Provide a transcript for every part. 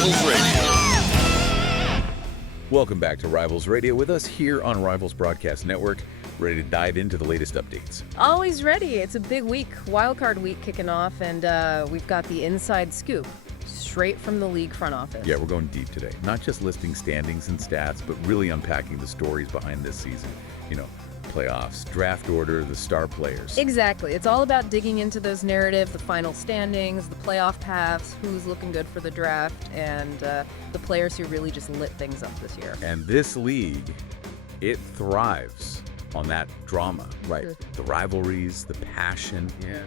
Rivals Radio. Welcome back to Rivals Radio with us here on Rivals Broadcast Network, ready to dive into the latest updates. Always ready. It's a big week, wildcard week kicking off, and we've got the inside scoop straight from the league front office. Yeah, we're going deep today. Not just listing standings and stats, but really unpacking the stories behind this season. You know, playoffs, draft order, the star players. Exactly. It's all about digging into those narratives, the final standings, the playoff paths, who's looking good for the draft, and the players who really just lit things up this year. And this league, it thrives on that drama, right? The rivalries, the passion. Yeah.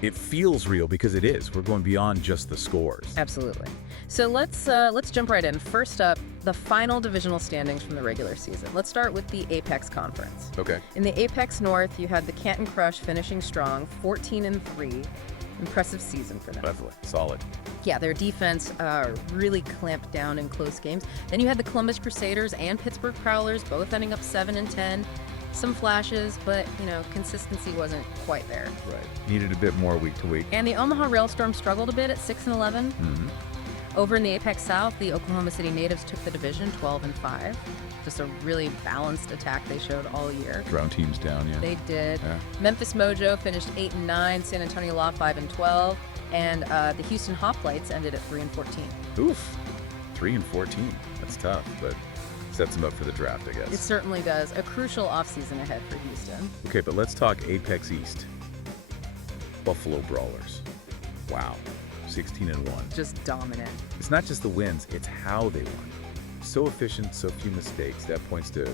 It feels real because it is. We're going beyond just the scores. Absolutely. So let's jump right in. First up, the final divisional standings from the regular season. Let's start with the Apex Conference. Okay. In the Apex North, you had the Canton Crush finishing strong, 14-3. Impressive season for them. Definitely. Solid. Yeah, their defense really clamped down in close games. Then you had the Columbus Crusaders and Pittsburgh Prowlers both ending up 7-10. Some flashes, but, consistency wasn't quite there. Right. Needed a bit more week to week. And the Omaha Railstorm struggled a bit at 6-11. Mm-hmm. Over in the Apex South, the Oklahoma City Natives took the division 12-5. Just a really balanced attack they showed all year. Drown teams down, yeah. They did. Yeah. Memphis Mojo finished 8-9, San Antonio Law 5-12, and the Houston Hoplites ended at 3-14. Oof. 3-14. That's tough, but sets them up for the draft, I guess. It certainly does. A crucial offseason ahead for Houston. Okay, but let's talk Apex East. Buffalo Brawlers. Wow. 16-1. Just dominant. It's not just the wins, it's how they won. So efficient, so few mistakes. That points to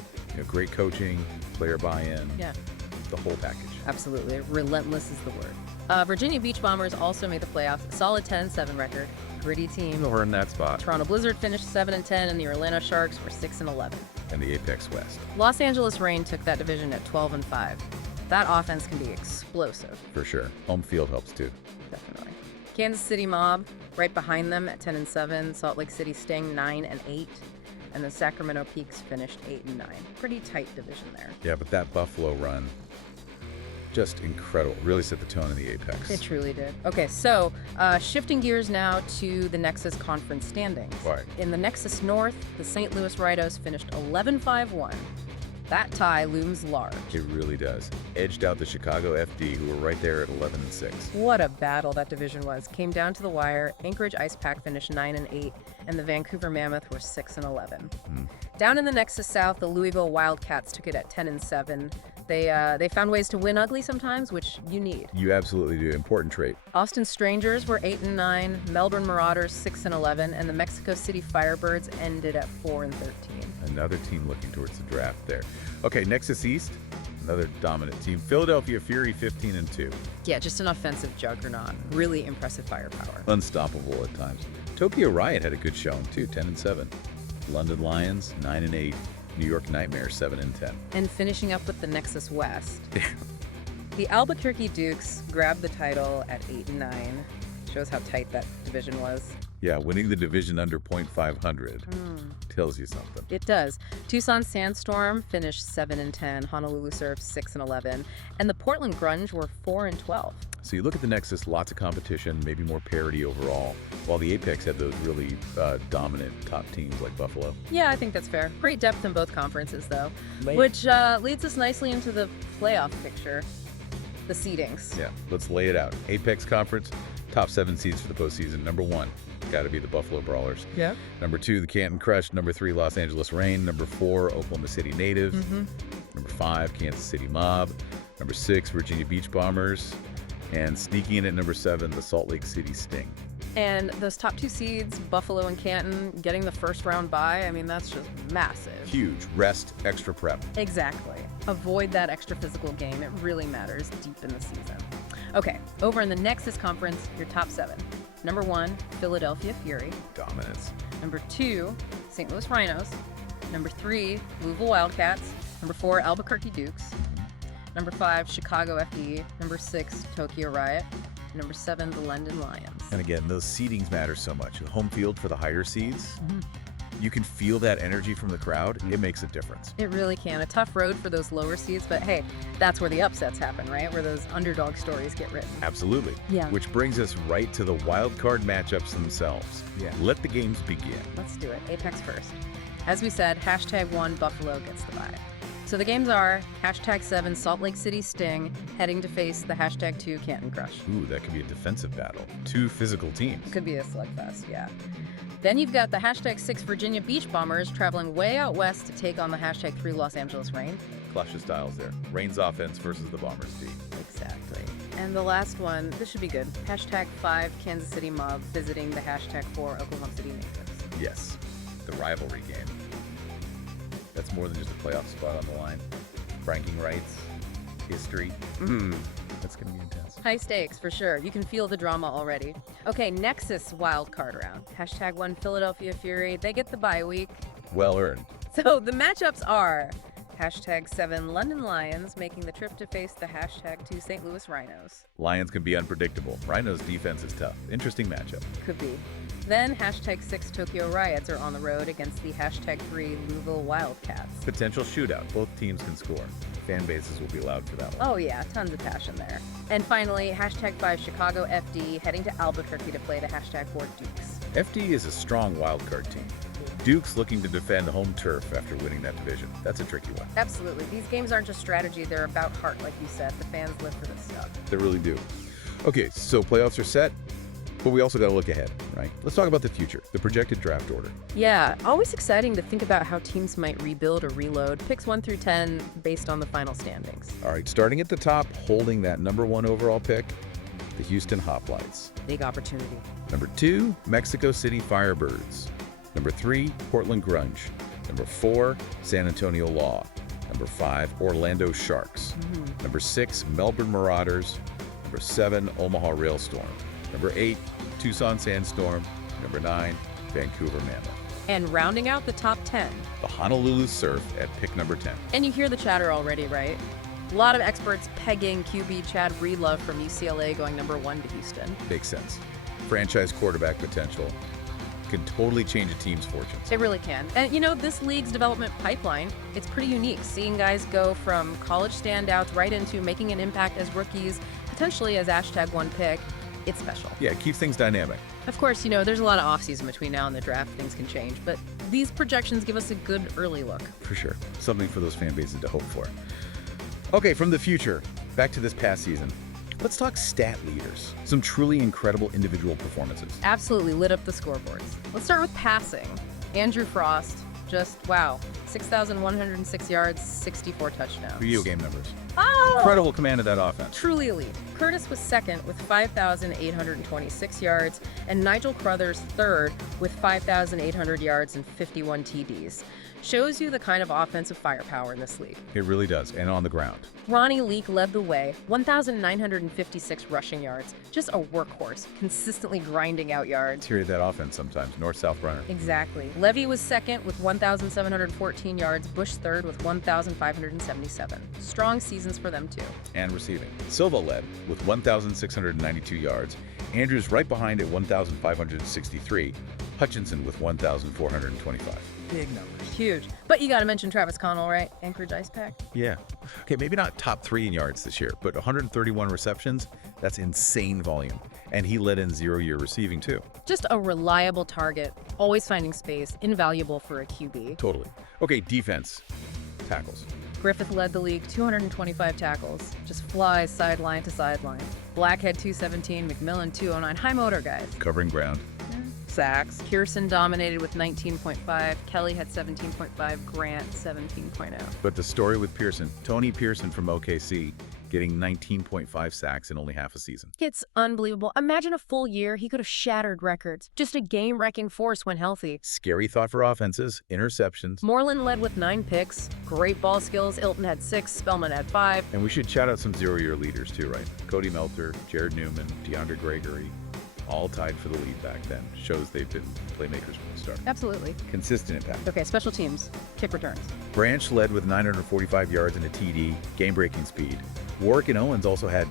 great coaching, player buy-in, Yeah. the whole package. Absolutely. Relentless is the word. Virginia Beach Bombers also made the playoffs. Solid 10-7 record. Gritty team. We're in that spot. Toronto Blizzard finished 7-10, and the Orlando Sharks were 6-11. And the Apex West. Los Angeles Reign took that division at 12-5. That offense can be explosive. For sure. Home field helps too. Definitely. Kansas City Mob right behind them at 10-7. Salt Lake City Sting 9-8. And the Sacramento Peaks finished 8-9. Pretty tight division there. Yeah, but that Buffalo run, just incredible. Really set the tone in the Apex. It truly did. Okay, so shifting gears now to the Nexus Conference standings. Right. In the Nexus North, the St. Louis Rhinos finished 11-5-1. That tie looms large. It really does. Edged out the Chicago FD, who were right there at 11-6. What a battle that division was. Came down to the wire. Anchorage Ice Pack finished 9-8, and the Vancouver Mammoth were 6-11. Down in the Nexus South, the Louisville Wildcats took it at 10-7. They found ways to win ugly sometimes, which you need. You absolutely do. Important trait. Austin Strangers were 8-9, Melbourne Marauders 6-11, and the Mexico City Firebirds ended at 4-13. Another team looking towards the draft there. Okay, Nexus East, another dominant team. Philadelphia Fury 15-2. Yeah, just an offensive juggernaut. Really impressive firepower. Unstoppable at times. Tokyo Riot had a good showing too, 10-7. London Lions 9-8. New York Nightmares 7-10. And finishing up with the Nexus West. The Albuquerque Dukes grabbed the title at 8-9. Shows how tight that division was. Yeah, winning the division under .500 tells you something. It does. Tucson Sandstorm finished 7-10. Honolulu Surf 6-11. And the Portland Grunge were 4-12. So you look at the Nexus, lots of competition, maybe more parity overall, while the Apex had those really dominant top teams like Buffalo. Yeah, I think that's fair. Great depth in both conferences, though, which leads us nicely into the playoff picture, the seedings. Yeah, let's lay it out. Apex Conference, top 7 seeds for the postseason. Number 1, got to be the Buffalo Brawlers. Yeah. Number 2, the Canton Crush. Number 3, Los Angeles Reign. Number 4, Oklahoma City Natives. Number 5, Kansas City Mob. Number 6, Virginia Beach Bombers. And sneaking in at number 7, the Salt Lake City Sting. And those top 2 seeds, Buffalo and Canton, getting the first round bye, I mean, that's just massive. Huge. Rest, extra prep. Exactly. Avoid that extra physical game. It really matters deep in the season. Okay, over in the Nexus Conference, your top 7. Number 1, Philadelphia Fury. Dominance. Number 2, St. Louis Rhinos. Number 3, Louisville Wildcats. Number 4, Albuquerque Dukes. Number 5, Chicago FE. Number 6, Tokyo Riot. Number 7, the London Lions. And again, those seedings matter so much. The home field for the higher seeds, You can feel that energy from the crowd. It makes a difference. It really can. A tough road for those lower seeds, but hey, that's where the upsets happen, right? Where those underdog stories get written. Absolutely. Yeah. Which brings us right to the wild card matchups themselves. Yeah. Let the games begin. Let's do it. Apex first. As we said, #1 Buffalo gets the bye. So the games are #7 Salt Lake City Sting heading to face the #2 Canton Crush. Ooh, that could be a defensive battle. Two physical teams. Could be a slugfest, yeah. Then you've got the #6 Virginia Beach Bombers traveling way out west to take on the #3 Los Angeles Reign. Clash of styles there. Reigns offense versus the Bombers D. Exactly. And the last one, this should be good. #5 Kansas City Mob visiting the #4 Oklahoma City Natives. Yes, the rivalry game. That's more than just a playoff spot on the line. Ranking rights, history. That's going to be intense. High stakes, for sure. You can feel the drama already. Okay, Nexus wild card round. #1 Philadelphia Fury. They get the bye week. Well earned. So the matchups are #7 London Lions making the trip to face the #2 St. Louis Rhinos. Lions can be unpredictable. Rhinos' defense is tough. Interesting matchup. Could be. Then #6 Tokyo Riots are on the road against the #3 Louisville Wildcats. Potential shootout. Both teams can score. Fan bases will be loud for that one. Oh yeah, tons of passion there. And finally, #5 Chicago FD heading to Albuquerque to play the #4 Dukes. FD is a strong wildcard team. Duke's looking to defend home turf after winning that division. That's a tricky one. Absolutely. These games aren't just strategy, they're about heart, like you said. The fans live for this stuff. They really do. Okay, so playoffs are set, but we also got to look ahead, right? Let's talk about the future, the projected draft order. Yeah, always exciting to think about how teams might rebuild or reload. Picks 1 through 10 based on the final standings. All right, starting at the top, holding that #1 overall pick, the Houston Hoplites. Big opportunity. #2, Mexico City Firebirds. #3, Portland Grunge. #4, San Antonio Law. #5, Orlando Sharks. #6, Melbourne Marauders. #7, Omaha Railstorm. #8, Tucson Sandstorm. #9, Vancouver Mammoth. And rounding out the top 10. The Honolulu Surf at pick #10. And you hear the chatter already, right? A lot of experts pegging QB Chad Breedlove from UCLA going #1 to Houston. Makes sense. Franchise quarterback potential. Can totally change a team's fortunes. It really can. And you know, this league's development pipeline, it's pretty unique. Seeing guys go from college standouts right into making an impact as rookies, potentially as #1 pick, it's special. Yeah, it keeps things dynamic. Of course, you know, there's a lot of offseason between now and the draft. Things can change, but these projections give us a good early look. For sure. Something for those fan bases to hope for. Okay, from the future, back to this past season. Let's talk stat leaders. Some truly incredible individual performances. Absolutely lit up the scoreboards. Let's start with passing. Andrew Frost, just wow. 6,106 yards, 64 touchdowns. Video game numbers. Oh! Incredible command of that offense. Truly elite. Curtis was second with 5,826 yards, and Nigel Crothers third with 5,800 yards and 51 TDs. Shows you the kind of offensive firepower in this league. It really does, and on the ground. Ronnie Leake led the way, 1,956 rushing yards. Just a workhorse, consistently grinding out yards. It's here that offense sometimes, north-south runner. Exactly. Levy was second with 1,714 yards, Bush third with 1,577. Strong seasons for them too. And receiving. Silva led with 1,692 yards. Andrews right behind at 1,563. Hutchinson with 1,425. Big numbers. Huge. But you gotta mention Travis Connell, right? Anchorage Ice Pack. Yeah. Okay, maybe not top 3 in yards this year, but 131 receptions, that's insane volume. And he led in 0-year receiving too. Just a reliable target, always finding space, invaluable for a QB. Totally. Okay, defense. Tackles. Griffith led the league, 225 tackles. Just flies sideline to sideline. Blackhead 217, McMillan 209. High motor guys. Covering ground. Sacks. Pearson dominated with 19.5. Kelly had 17.5. Grant 17.0. But the story with Pearson, Tony Pearson from OKC, getting 19.5 sacks in only half a season. It's unbelievable. Imagine a full year. He could have shattered records. Just a game-wrecking force when healthy. Scary thought for offenses, interceptions. Moreland led with 9 picks. Great ball skills. Ilton had 6. Spellman had 5. And we should shout out some 0-year leaders too, right? Cody Melter, Jared Newman, DeAndre Gregory, all tied for the lead back then. Shows they've been playmakers from the start. Absolutely. Consistent impact. Okay, special teams. Kick returns. Branch led with 945 yards and a TD, game-breaking speed. Warwick and Owens also had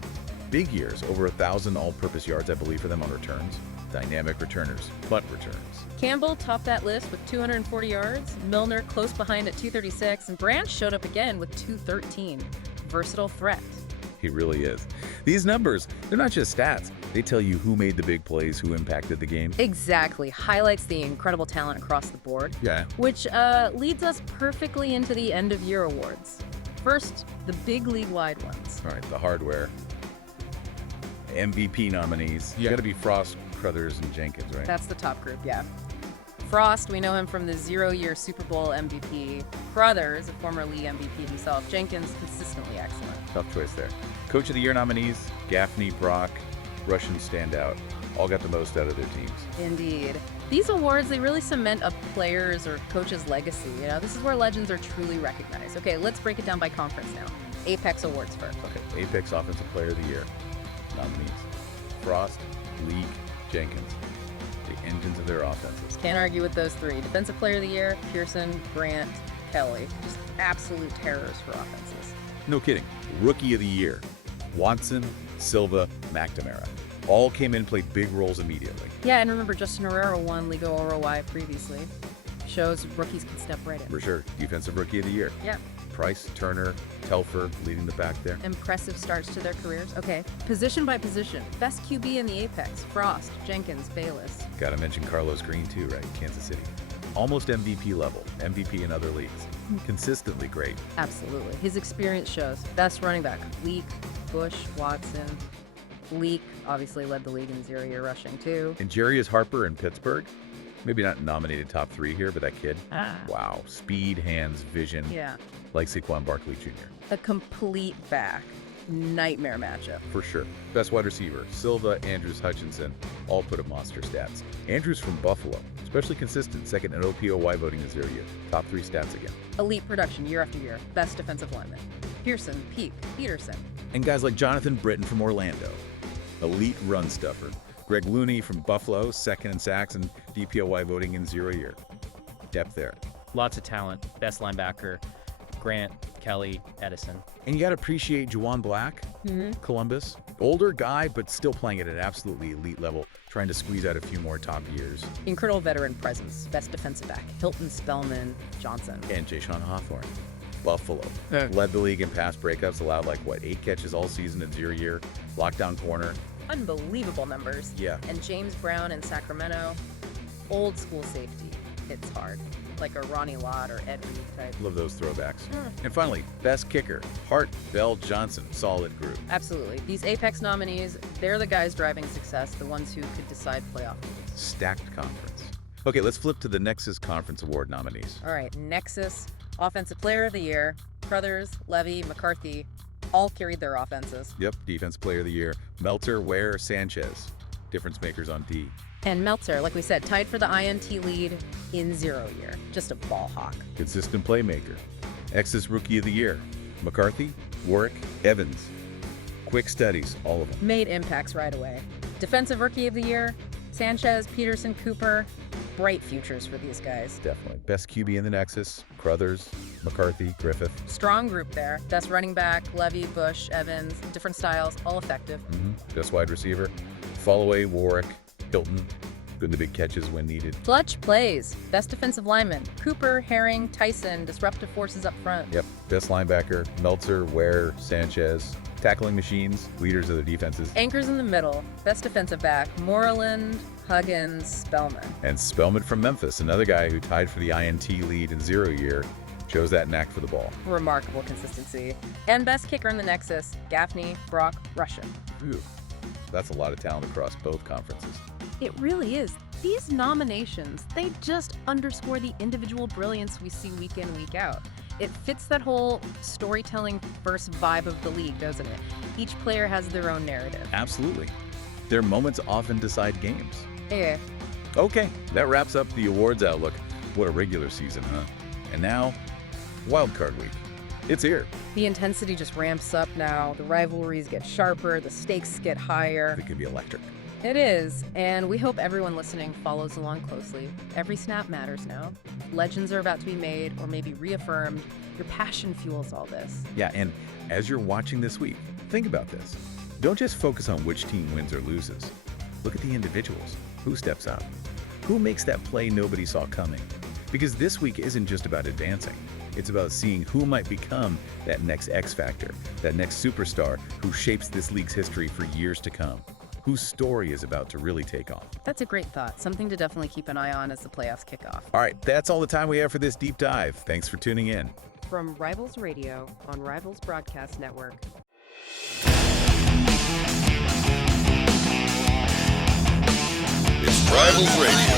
big years, over 1,000 all-purpose yards, I believe, for them on returns. dynamic returners, punt returns. Campbell topped that list with 240 yards, Milner close behind at 236, and Branch showed up again with 213. Versatile threat. He really is. These numbers, they're not just stats. They tell you who made the big plays, who impacted the game. Exactly. Highlights the incredible talent across the board. Yeah. Which leads us perfectly into the end-of-year awards. First, the big league-wide ones. All right, the hardware. MVP nominees. You got to be Frost, Crothers, and Jenkins, right? That's the top group, yeah. Frost, we know him from the 0-year Super Bowl MVP. Crothers, a former league MVP himself. Jenkins, consistently excellent. Tough choice there. Coach of the Year nominees, Gaffney, Brock, Russian standout. All got the most out of their teams. Indeed. These awards, they really cement a player's or coach's legacy. You know, this is where legends are truly recognized. Okay, let's break it down by conference now. Apex awards first. Okay, Apex Offensive Player of the Year nominees. Frost, Leak, Jenkins. The engines of their offenses. Can't argue with those three. Defensive Player of the Year, Pearson, Grant, Kelly. Just absolute terrors for offenses. No kidding. Rookie of the Year, Watson, Silva, McNamara. All came in and played big roles immediately. Yeah, and remember, Justin Herrera won Liga ROI previously. Shows rookies can step right in. For sure. Defensive Rookie of the Year. Yeah. Price, Turner, Telfer leading the back there. Impressive starts to their careers. Okay, position by position. Best QB in the Apex. Frost, Jenkins, Bayless. Got to mention Carlos Green too, right? Kansas City. Almost MVP level. MVP in other leagues. Consistently great. Absolutely. His experience shows. Best running back. Leak, Bush, Watson. Leak obviously led the league in 0-year rushing too. And Jarius Harper in Pittsburgh. Maybe not nominated top 3 here, but that kid. Wow. Speed, hands, vision. Yeah. Like Saquon Barkley Jr. A complete back. Nightmare matchup. For sure. Best wide receiver, Silva, Andrews, Hutchinson, all put up monster stats. Andrews from Buffalo, especially consistent, second in OPOY voting in 0-year. Top 3 stats again. Elite production year after year. Best defensive lineman. Pearson, Peak, Peterson. And guys like Jonathan Britton from Orlando. Elite run stuffer. Greg Looney from Buffalo, second in sacks and DPOY voting in 0-year. Depth there. Lots of talent. Best linebacker, Grant, Kelly, Edison. And you got to appreciate Juwan Black, Columbus. Older guy, but still playing at an absolutely elite level, trying to squeeze out a few more top years. Incredible veteran presence. Best defensive back. Hilton, Spellman, Johnson. And Jayshawn Hawthorne. Buffalo. Led the league in pass breakups, allowed 8 catches all season in 0-year. Lockdown corner. Unbelievable numbers. Yeah. And James Brown in Sacramento. Old school safety. Hits hard. Like a Ronnie Lott or Ed Reed type. Love those throwbacks. And finally, best kicker, Hart, Bell, Johnson. Solid group. Absolutely. These Apex nominees, they're the guys driving success, the ones who could decide playoff games. Stacked conference. Okay, let's flip to the Nexus Conference Award nominees. All right, Nexus, Offensive Player of the Year, Crothers, Levy, McCarthy, all carried their offenses. Yep, Defensive Player of the Year, Melter, Ware, Sanchez. Difference makers on D. And Meltzer, like we said, tied for the INT lead in 0-year. Just a ball hawk. Consistent playmaker. Exus Rookie of the Year, McCarthy, Warwick, Evans. Quick studies, all of them. Made impacts right away. Defensive Rookie of the Year, Sanchez, Peterson, Cooper. Bright futures for these guys. Definitely. Best QB in the Nexus, Crothers, McCarthy, Griffith. Strong group there. Best running back, Levy, Bush, Evans. Different styles, all effective. Best wide receiver, Followay, Warwick, Hilton. Good in the big catches when needed. Clutch plays. Best defensive lineman, Cooper, Herring, Tyson. Disruptive forces up front. Yep. Best linebacker, Meltzer, Ware, Sanchez. Tackling machines, leaders of their defenses. Anchors in the middle. Best defensive back, Moreland, Huggins, Spellman. And Spellman from Memphis, another guy who tied for the INT lead in 0-year, shows that knack for the ball. Remarkable consistency. And best kicker in the Nexus, Gaffney, Brock, Russian. Phew. That's a lot of talent across both conferences. It really is. These nominations, they just underscore the individual brilliance we see week in, week out. It fits that whole storytelling first vibe of the league, doesn't it? Each player has their own narrative. Absolutely. Their moments often decide games. Yeah. Okay, that wraps up the awards outlook. What a regular season, huh? And now, wildcard week. It's here. The intensity just ramps up now. The rivalries get sharper. The stakes get higher. It could be electric. It is, and we hope everyone listening follows along closely. Every snap matters now. Legends are about to be made or maybe reaffirmed. Your passion fuels all this. Yeah, and as you're watching this week, think about this. Don't just focus on which team wins or loses. Look at the individuals. Who steps up? Who makes that play nobody saw coming? Because this week isn't just about advancing. It's about seeing who might become that next X Factor, that next superstar who shapes this league's history for years to come. Whose story is about to really take off. That's a great thought. Something to definitely keep an eye on as the playoffs kick off. All right, that's all the time we have for this deep dive. Thanks for tuning in. From Rivals Radio on Rivals Broadcast Network. It's Rivals Radio.